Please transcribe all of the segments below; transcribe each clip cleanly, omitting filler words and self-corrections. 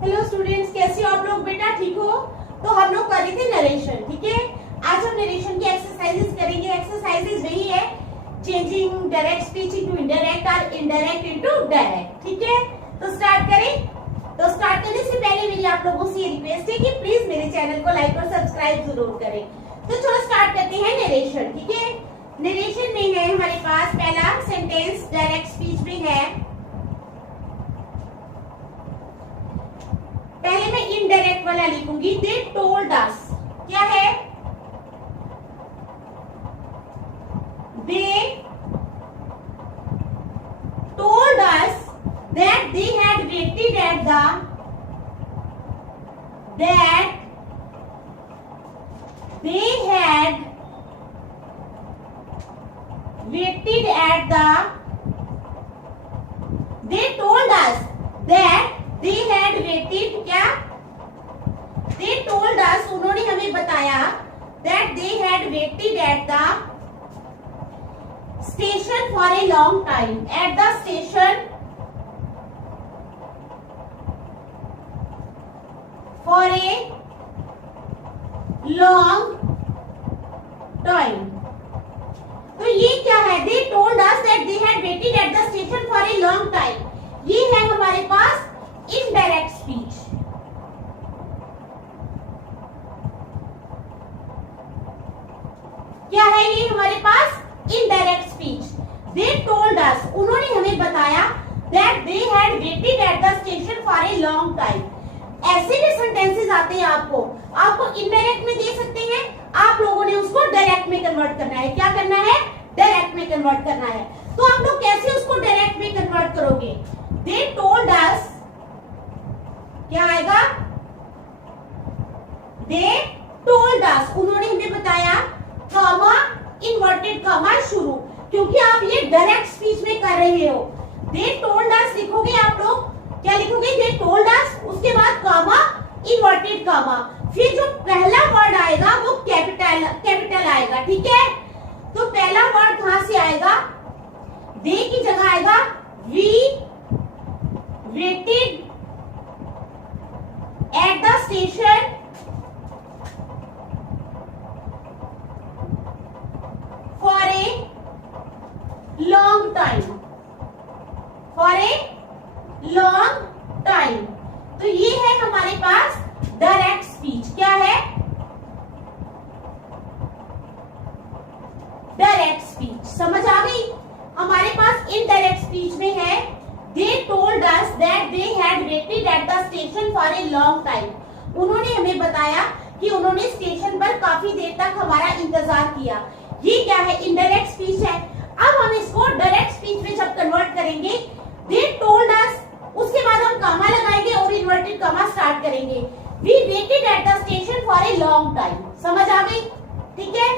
Hello students, कैसे हो आप लोग? बेटा ठीक हो? तो हम लोग कर रहे थे नरेशन, ठीक है। आज हम नरेशन की एक्सरसाइजेस करेंगे। एक्सरसाइजेस वही है, changing direct speech into indirect और इनडायरेक्ट इनटू डायरेक्ट, ठीक है। तो स्टार्ट करें। तो स्टार्ट करने से पहले मेरी आप लोगों से ये रिक्वेस्ट है कि प्लीज मेरे चैनल को लाइक और सब्सक्राइब जरूर करें। तो चलो स्टार्ट करते हैं नरेशन, ठीक है। नरेशन में है हमारे पास पहला सेंटेंस डायरेक्ट स्पीच में है। पहले मैं इनडायरेक्ट वाला लिखूंगी। दे टोल्ड अस, क्या है? They told us that they had waited at the that they had waited at the they told us that they had waited, क्या? they told us, उन्होंने हमें बताया that they had waited at the station for a long time, at the station for a long time। तो ये क्या है? They told us that they had waited at the station for a long time। ये है हमारे पास indirect speech. क्या है ये हमारे पास? Indirect speech. They told us, उन्होंने हमें बताया that they had waited at the station for a long time। ऐसे भी सेंटेंसेस आते हैं आपको इनडायरेक्ट में दे सकते हैं, आप लोगों ने उसको डायरेक्ट में कन्वर्ट करना है। क्या करना है? डायरेक्ट में कन्वर्ट करना है। तो आप लोग कैसे उसको डायरेक्ट में कन्वर्ट करोगे? दे टोल्ड अस, क्या आएगा? दे टोल्ड अस, उन्होंने हमें बताया, कॉमा इन्वर्टेड कॉमा शुरू, क्योंकि आप ये डायरेक्ट स्पीच में कर रहे हो। दे टोल्ड अस लिखोगे आप लोग, क्या लिखोगे? दे टोल्ड अस, उसके बाद कॉमा इन्वर्टेड कॉमा, फिर जो पहला वर्ड आएगा वो कैपिटल आएगा, ठीक है। तो पहला वर्ड कहां से आएगा? दे की जगह आएगा we waited at the station for a long time, for a long time. तो ये है हमारे पास डायरेक्ट स्पीच। क्या है? Direct speech. समझ आ गई? हमारे पास इनडायरेक्ट स्पीच में है they told us that they had waited at the station for a long time. उन्होंने हमें बताया कि उन्होंने स्टेशन पर काफी देर तक हमारा इंतजार किया। ये क्या है? इनडायरेक्ट स्पीच है। अब हम इसको डायरेक्ट स्पीच में जब कन्वर्ट करेंगे, दे टोल्ड अस, उसके बाद हम कॉमा लगाएंगे और इन्वर्टेड कॉमा स्टार्ट करेंगे। We waited at the station for a long time. समझ आ गई? ठीक है,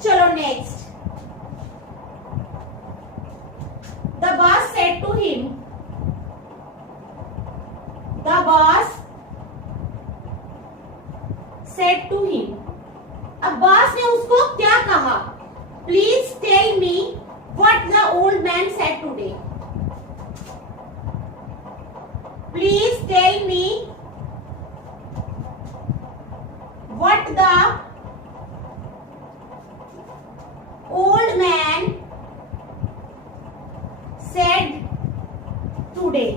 चलो next. The boss said to him, the boss said to him. अब बॉस ने उसको क्या कहा? Please tell me what the old man said today. Please tell me what the old man said today।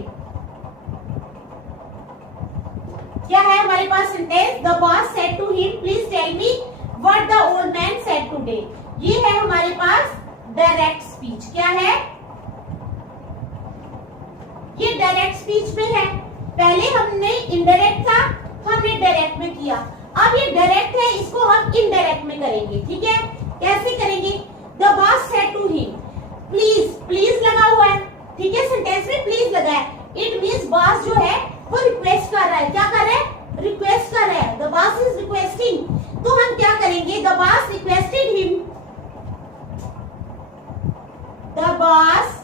क्या है हमारे पास sentence? The boss said to him, please tell me what the old man said today। ये है हमारे पास direct speech. क्या है? ये डायरेक्ट स्पीच में है। पहले हमने इनडायरेक्ट था, हमने डायरेक्ट में किया। अब ये डायरेक्ट है, इसको हम इनडायरेक्ट में करेंगे, ठीक है। कैसे करेंगे? The boss said to him, please, please लगा हुआ है, ठीक है, सेंटेंस में प्लीज लगा है। इट मींस बॉस जो है वो रिक्वेस्ट कर रहा है। क्या कर रहा है? रिक्वेस्ट कर रहा है। The boss is requesting. तो हम क्या करेंगे? The boss requested him, the boss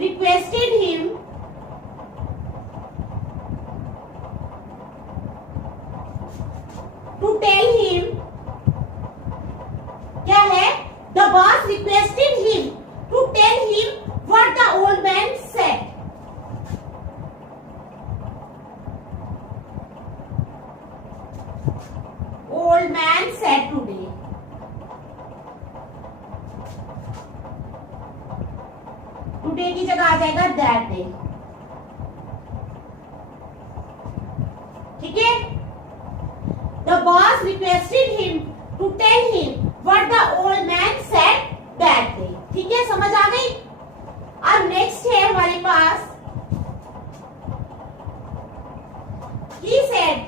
requested him to tell him, क्या है? The boss requested him to tell him what the old man said। Today की जगह आ जाएगा दैट डे। ठीक है, the boss requested him to tell him what the old man said that day. ठीक है, समझ आ गई। अब नेक्स्ट है हमारे पास he said।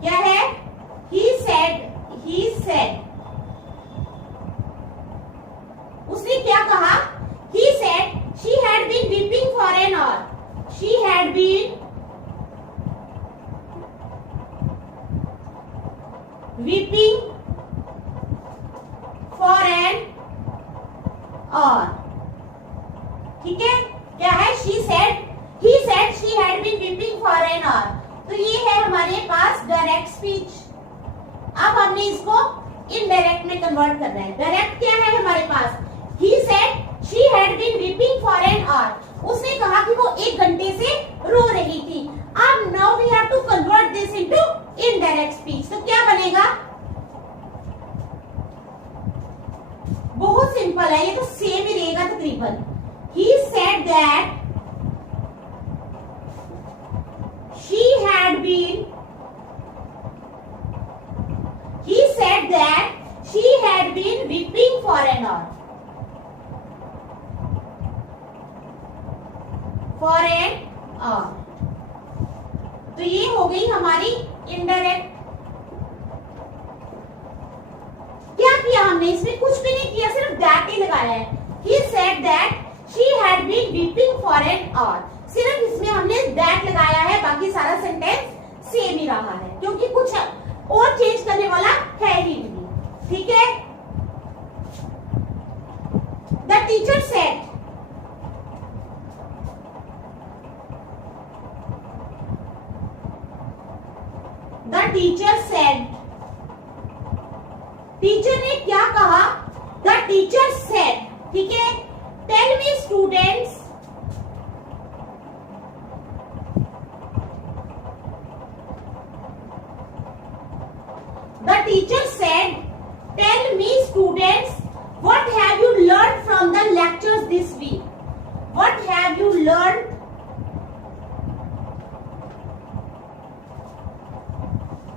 क्या है? he said उसने क्या कहा? he said she had been weeping for an hour। she had been weeping for an hour। ठीक है, क्या है? he said she had been weeping for an hour। तो ये है हमारे पास डायरेक्ट स्पीच। अब हमने इसको इनडायरेक्ट में कन्वर्ट करना है। डायरेक्ट क्या है हमारे पास? he said she had been weeping for an hour। उसने कहा कि वो 1 घंटे से रो रही थी। अब now we have to convert this into indirect speech। तो क्या बनेगा? बहुत सिंपल है, ये तो सेम ही रहेगा तकरीबन। he said that he said that she had been weeping for an hour। तो ये हो गई हमारी इनडायरेक्ट। क्या किया हमने? इसमें कुछ भी नहीं किया, सिर्फ दैट ही लगाया है। he said that she had been weeping for an hour। सिर्फ इसमें हमने दैट लगाया है, बाकी सारा सेंटेंस सेम ही रहा है, क्योंकि कुछ और चेंज करने वाला है ही नहीं। ठीक है, the teacher said. The teacher said, teacher ने क्या कहा? The teacher said. ठीक है, tell me students The teacher said, tell me students, what have you learned from the lectures this week? What have you learned?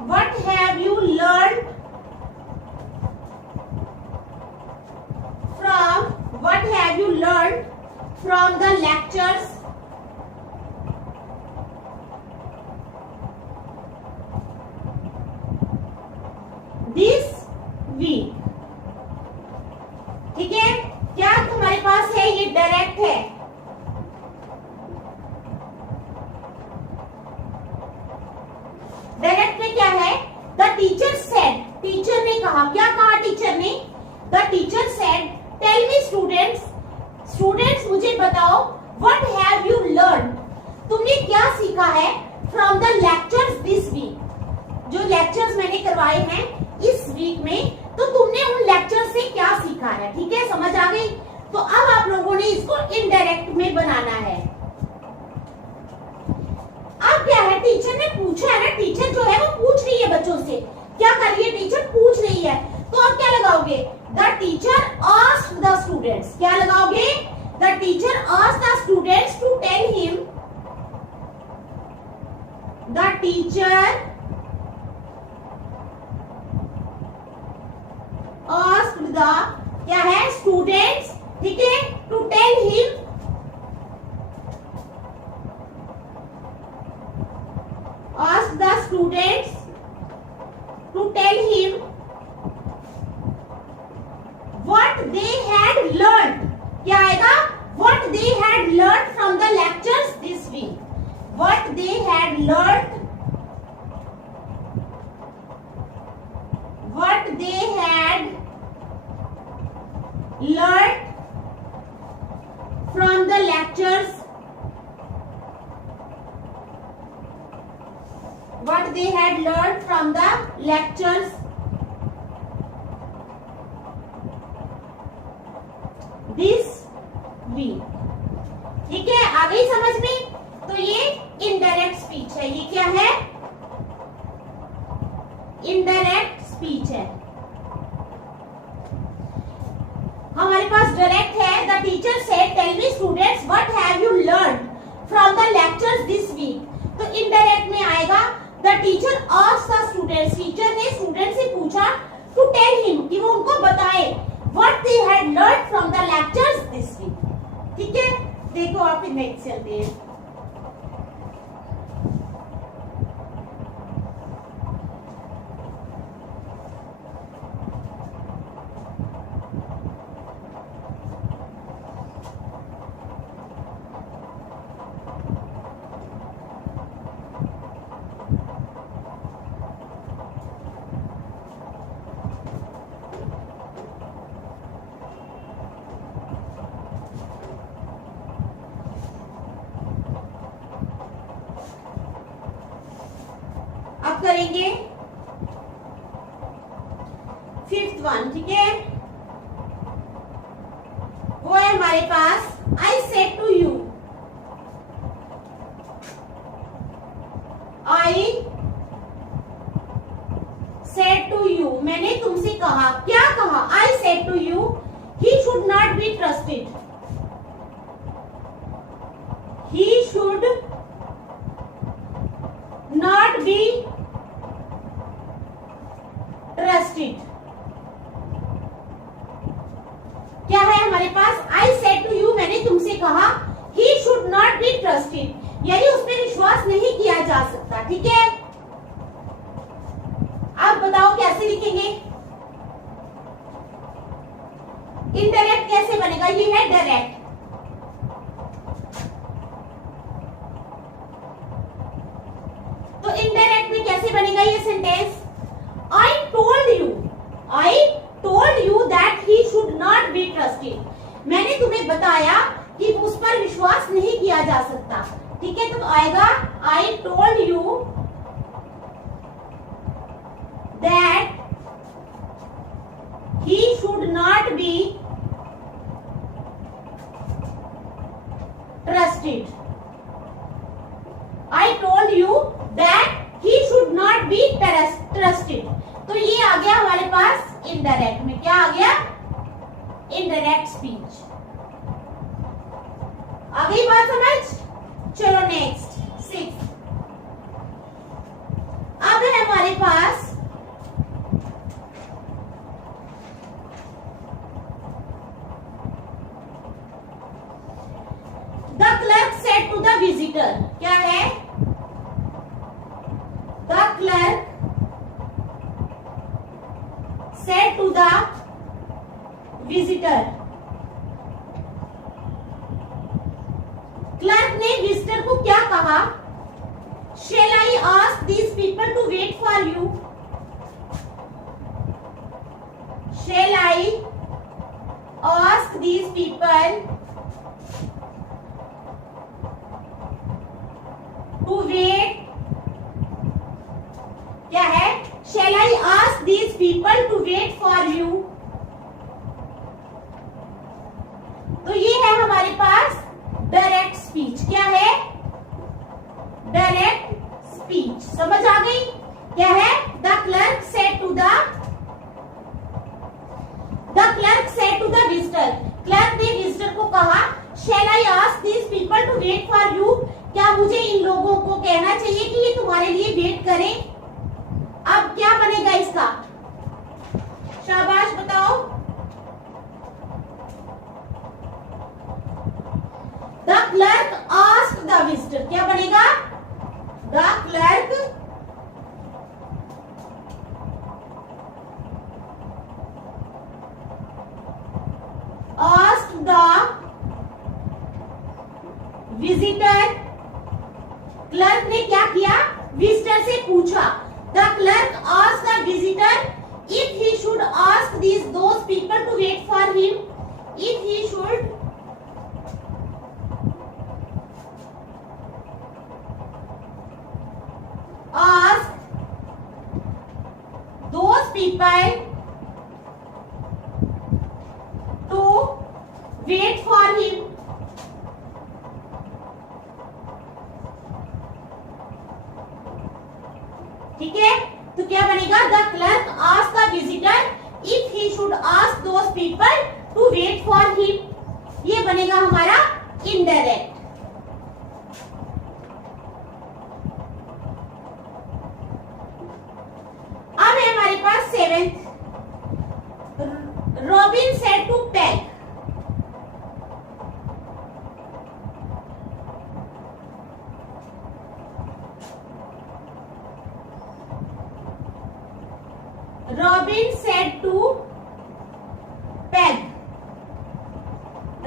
What have you learned from the lectures this week? ठीक है, क्या तुम्हारे पास है? ये direct है। Direct में क्या है? द टीचर सेड, टीचर ने कहा। क्या कहा टीचर ने? The teacher said, tell me students, students मुझे बताओ, व्हाट हैव यू लर्न, तुमने क्या सीखा है? From the lectures this week, जो लेक्चर्स मैंने करवाए हैं इस वीक में, तो तुमने उन लेक्चर से क्या सीखा है? ठीक है, समझ आ गई। तो अब आप लोगों ने इसको इनडायरेक्ट में बनाना है। अब क्या है? टीचर ने पूछा है ना, टीचर जो है वो पूछ रही है बच्चों से। क्या कर रही है? टीचर पूछ रही है। तो अब क्या लगाओगे? The teacher asked the students. क्या लगाओगे? The teacher asked the students to tell him. The teacher asked the, क्या है? स्टूडेंट्स। ठीक है, to tell him, asked the students to tell him what they had learned। क्या आएगा? what they had learned from the lectures this week। what they had learned, what they had learned from the lectures, what they had learned from the lectures this week। ठीक है, आ गई समझ में? तो ये indirect speech है। ये क्या है? इनडायरेक्ट स्पीच है। हमारे पास direct the lectures this week, तो इनडायरेक्ट में आएगा the teacher asked the students, teacher ने स्टूडेंट से पूछा टू टेल हिम, कि वो उनको बताए what they had learn from the lectures this week. ठीक है, देखो आप नेक्स्ट चलते हैं। अब करेंगे फिफ्थ वन। ठीक है, वो है हमारे पास I said to you, I said to you, मैंने तुमसे कहा, क्या कहा, I said to you he should not be trusted, he should not be trusted. क्या है हमारे पास, आई सेड टू यू, मैंने तुमसे कहा, he should not be trusted, यानी उस पर विश्वास नहीं किया जा सकता। ठीक है, अब बताओ कैसे लिखेंगे, इनडायरेक्ट कैसे बनेगा, ये है डायरेक्ट। तो इनडायरेक्ट में कैसे बनेगा ये sentence, I told you that he should not be trusted, मैंने तुम्हें बताया कि उस पर विश्वास नहीं किया जा सकता। ठीक है, तो आएगा I told you that he should not be trusted, I told you that he should not be trusted. तो ये आ गया हमारे पास इनडायरेक्ट में, क्या आ गया, इनडायरेक्ट स्पीच। आ गई बात समझ, चलो नेक्स्ट 6। अब है हमारे पास the clerk said to the visitor, क्या है, the clerk said to the visitor, clerk ने विजिटर को क्या कहा, shall I ask these people to wait for you, shall I ask these people to wait, क्या है, shall I ask these people to wait for you, तो ये है हमारे पास डायरेक्ट स्पीच। क्या है, डायरेक्ट स्पीच, समझ आ गई, क्या है, the clerk said to the visitor, clerk ने विजिटर को कहा, shall I ask these people to wait for you, क्या मुझे इन लोगों को कहना चाहिए कि ये तुम्हारे लिए वेट करें। अब क्या बनेगा इसका, शाबाश बताओ, the clerk asked the visitor, क्या बनेगा, the clerk asked the visitor, clerk ने क्या किया, विजिटर से पूछा, the clerk asked the visitor if he should ask those people to wait for him, if he should ask those people to wait for him, ठीक है, तो क्या बनेगा, the clerk asked the visitor if he should ask those people to wait for him, ये बनेगा हमारा indirect. Robin said to Peg,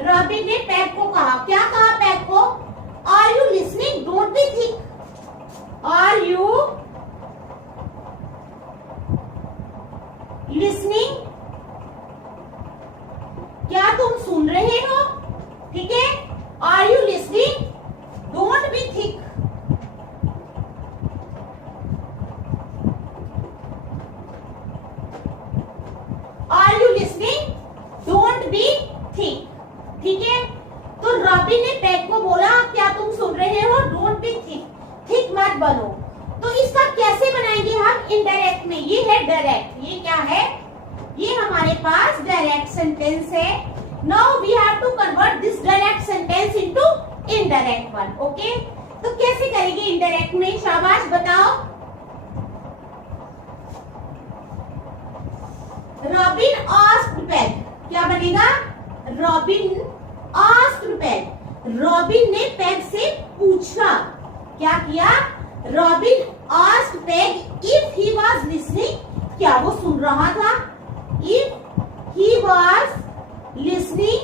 Robin ने Peg को कहा, क्या कहा पैग को? Are you listening, don't be thick, are you listening, क्या तुम सुन रहे हो? ठीक है, are you listening, don't be thick, are you listening, don't be thick. ठीक है, तो रॉबिन ने पैग को बोला क्या तुम सुन रहे हो, डोंट बी थिक, थिक मत बनो। तो इसका कैसे बनाएंगे हम इनडायरेक्ट में? ये है डायरेक्ट, ये क्या है? ये हमारे पास डायरेक्ट सेंटेंस है। Now we have to convert this direct sentence into indirect one. Okay, तो कैसे करेंगे इनडायरेक्ट में? शाबाश बताओ। रॉबिन आस्क्ड पैग, क्या बनेगा? रॉबिन आस्क्ड पैग, रॉबिन ने पैग से पूछा, क्या किया? Robin asked Peg if he was listening, क्या वो सुन रहा था? इफ ही वाज लिसनिंग,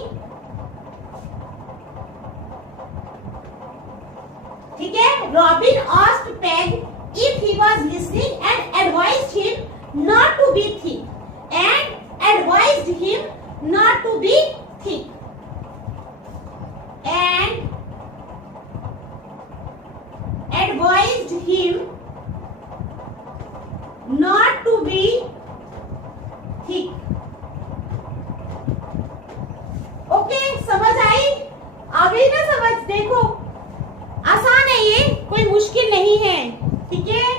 ठीक है। Robin asked Peg if he was listening and advised him not to be thick, and advised him not to be thick, and advised him not to be thick। Okay, समझ आई? आ गई ना समझ? देखो आसान है, ये कोई मुश्किल नहीं है। ठीक है,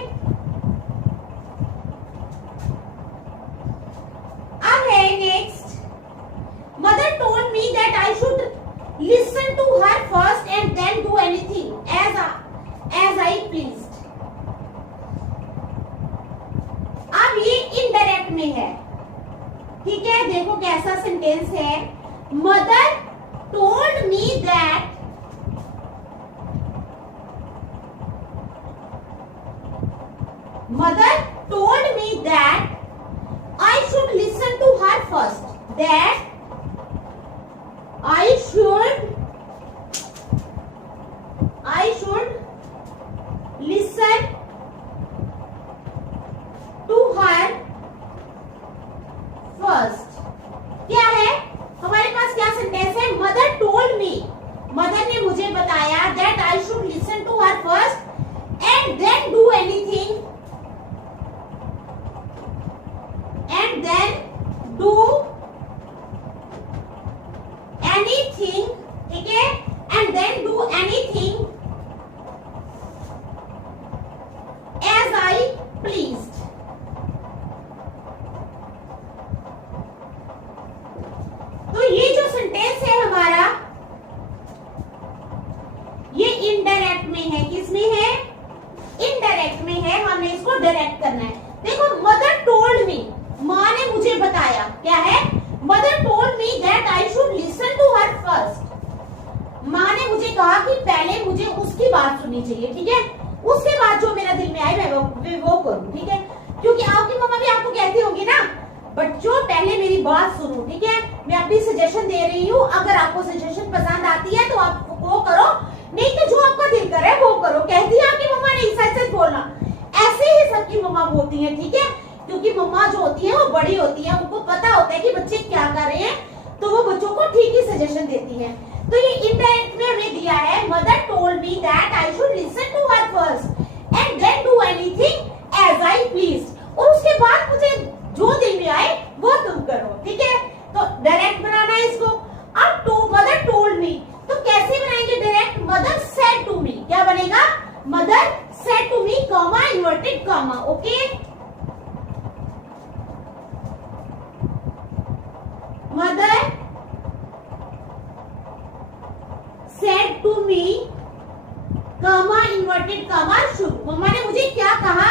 next, mother told me that I should listen to her first and then do anything as I pleased। अब ये इनडायरेक्ट में है। ठीक है, देखो कैसा सेंटेंस है। Mother told me that, mother told me that I should listen to her first, that I should listen to her first। क्या है हमारे पास? क्या सेंटेंस है? मदर टोल्ड मी, मदर ने मुझे बताया that I should listen to her first and then do anything, and then do anything, ठीक है, and then do anything as I pleased। तो ये जो सेंटेंस है हमारा, ये इनडायरेक्ट में है। किस में है? इनडायरेक्ट में है। हमने इसको डायरेक्ट करना है। देखो, मदर टोल्ड मी, माँ ने मुझे बताया, क्या है? Mother told me that I should listen to her first. माँ ने मुझे कहा कि पहले मुझे उसकी बात सुननी चाहिए, ठीक है, उसके बाद जो मेरा दिल में आए मैं वो करूँ, ठीक है। क्योंकि आपकी मम्मा भी आपको कहती होगी ना, बच्चों पहले मेरी बात सुनो, ठीक है। मैं अपनी सजेशन दे रही हूँ, अगर आपको सजेशन पसंद आती है तो आप वो करो, नहीं तो जो आपका दिल करे वो करो। कहती है आपकी मम्मा ने सच बोलना, ऐसे ही सबकी मम्मा बोलती है, ठीक है। क्योंकि मम्मा जो होती है वो बड़ी होती है, उनको पता होता है कि बच्चे क्या कर रहे हैं, तो वो बच्चों को ठीक ही सजेशन देती है। तो ये इनडायरेक्ट में हमें दिया है, mother told me that I should listen to her first and then do anything as I please, और उसके बाद मुझे जो दिल में आए वो तुम करो, ठीक है। तो डायरेक्ट बनाना है इसको। अब तो मदर टोल्ड मी, तो कैसे बनाएंगे direct? Mother said to me, क्या बनेगा? Mother said to me, comma, inverted comma, okay. Mother said to me, comma, inverted comma, should. मम्मा ने मुझे क्या कहा?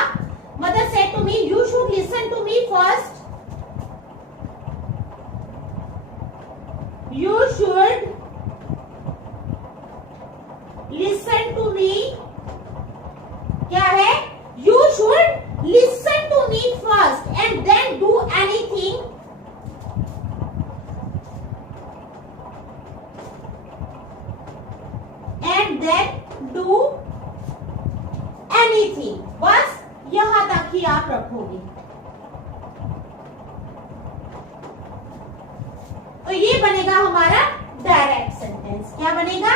Mother said to me you should listen to me first, you should listen to me, क्या है? You should listen to me first and then do then do anything, बस यहां तक ही आप रखोगे। तो ये बनेगा हमारा डायरेक्ट सेंटेंस। क्या बनेगा?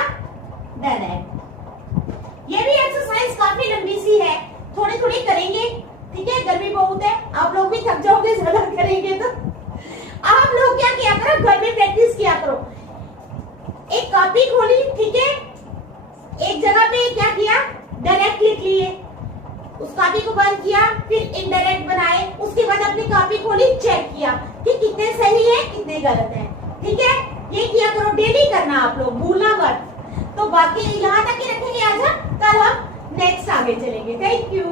डायरेक्ट। ये भी एक्सरसाइज काफी लंबी सी है, थोड़ी थोड़ी करेंगे, ठीक है? गर्मी बहुत है, आप लोग भी थक जाओगे ज्यादा करेंगे तो। आप लोग क्या किया करो, घर में प्रैक्टिस किया करो। एक कॉपी खोली, ठीक है, एक जगह पे क्या किया, डायरेक्ट लिख लिए, उस कॉपी को बंद किया, फिर इनडायरेक्ट बनाए, उसके बाद अपनी कॉपी खोली, चेक किया कि कितने सही है कितने गलत है, ठीक है? ये किया करो, डेली करना, आप लोग भूलना मत। तो बाकी यहाँ तक ही रखेंगे आज हम, कल हम नेक्स्ट आगे चलेंगे। Thank you.